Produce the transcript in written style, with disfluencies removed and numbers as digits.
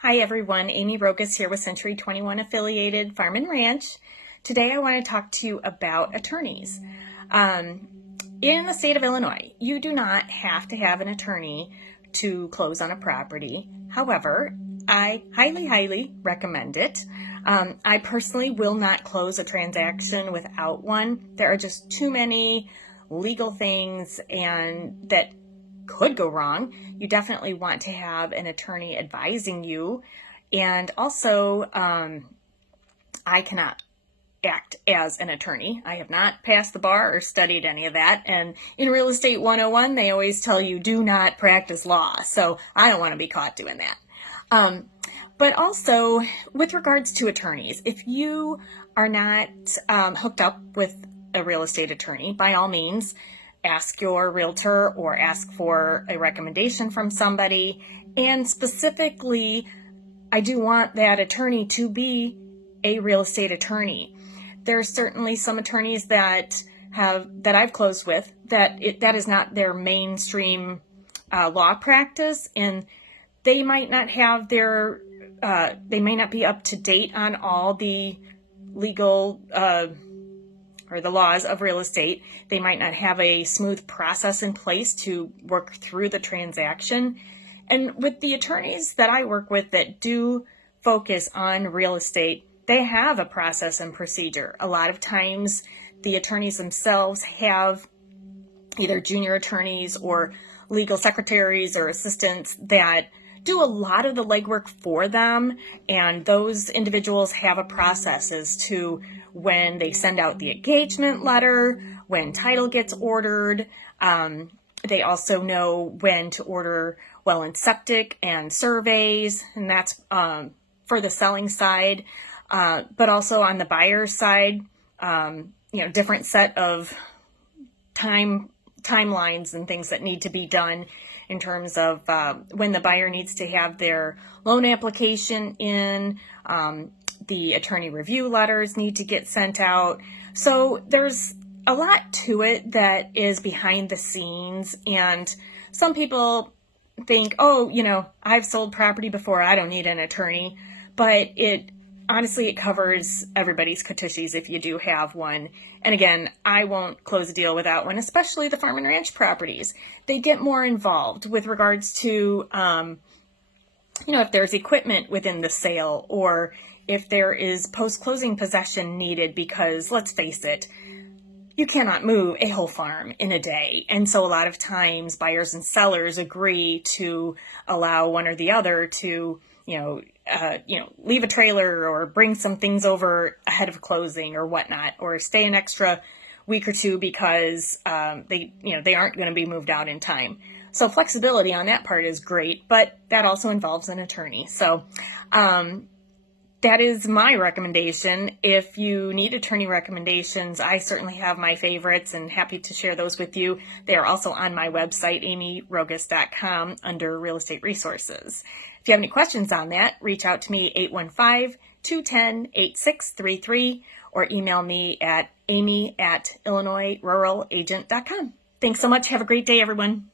Hi everyone, Amy Rogas here with Century 21 affiliated Farm and Ranch. Today I want to talk to you about attorneys. In the state of Illinois, you do not have to have an attorney to close on a property. However, I highly recommend it. I personally will not close a transaction without one. There are just too many legal things and that could go wrong. You definitely want to have an attorney advising you. And also, I cannot act as an attorney. I have not passed the bar or studied any of that. And in Real Estate 101, they always tell you do not practice law. So I don't want to be caught doing that. But also, with regards to attorneys, if you are not hooked up with a real estate attorney, by all means, ask your realtor or ask for a recommendation from somebody. And specifically, I do want that attorney to be a real estate attorney. There's certainly some attorneys that I've closed with that is not their mainstream law practice, and they might not have they may not be up to date on all the legal or the laws of real estate. They might not have a smooth process in place to work through the transaction. And with the attorneys that I work with that do focus on real estate, they have a process and procedure. A lot of times the attorneys themselves have either junior attorneys or legal secretaries or assistants that do a lot of the legwork for them, and those individuals have a process as to when they send out the engagement letter, when title gets ordered. They also know when to order well and septic and surveys, and that's for the selling side. But also on the buyer's side, different set of timelines and things that need to be done in terms of when the buyer needs to have their loan application in, the attorney review letters need to get sent out. So there's a lot to it that is behind the scenes, and some people think, I've sold property before, I don't need an attorney, but honestly, it covers everybody's katushies if you do have one. And again, I won't close a deal without one, especially the farm and ranch properties. They get more involved with regards to, if there's equipment within the sale, or if there is post-closing possession needed, because let's face it, you cannot move a whole farm in a day. And so a lot of times buyers and sellers agree to allow one or the other to, leave a trailer or bring some things over ahead of closing or whatnot, or stay an extra week or two because they aren't going to be moved out in time. So flexibility on that part is great, but that also involves an attorney. So that is my recommendation. If you need attorney recommendations, I certainly have my favorites and happy to share those with you. They are also on my website, amyrogas.com, under Real Estate Resources. If you have any questions on that, reach out to me, 815-210-8633, or email me at amy@illinoisruralagent.com. Thanks so much. Have a great day, everyone.